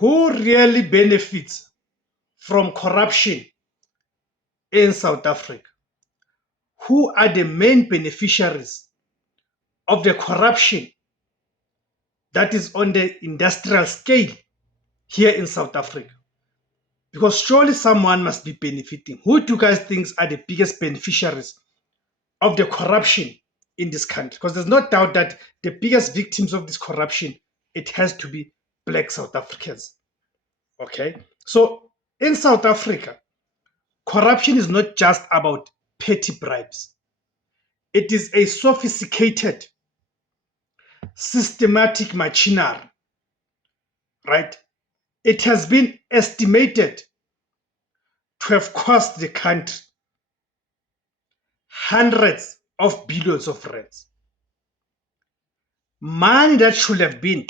Who really benefits from corruption in South Africa? Who are the main beneficiaries of the corruption that is on the industrial scale here in South Africa? Because surely someone must be benefiting. Who do you guys think are the biggest beneficiaries of the corruption in this country? Because there's no doubt that the biggest victims of this corruption, it has to be black South Africans. Okay? So in South Africa, corruption is not just about petty bribes. It is a sophisticated, systematic machinery, right? It has been estimated to have cost the country hundreds of billions of rands. Money that should have been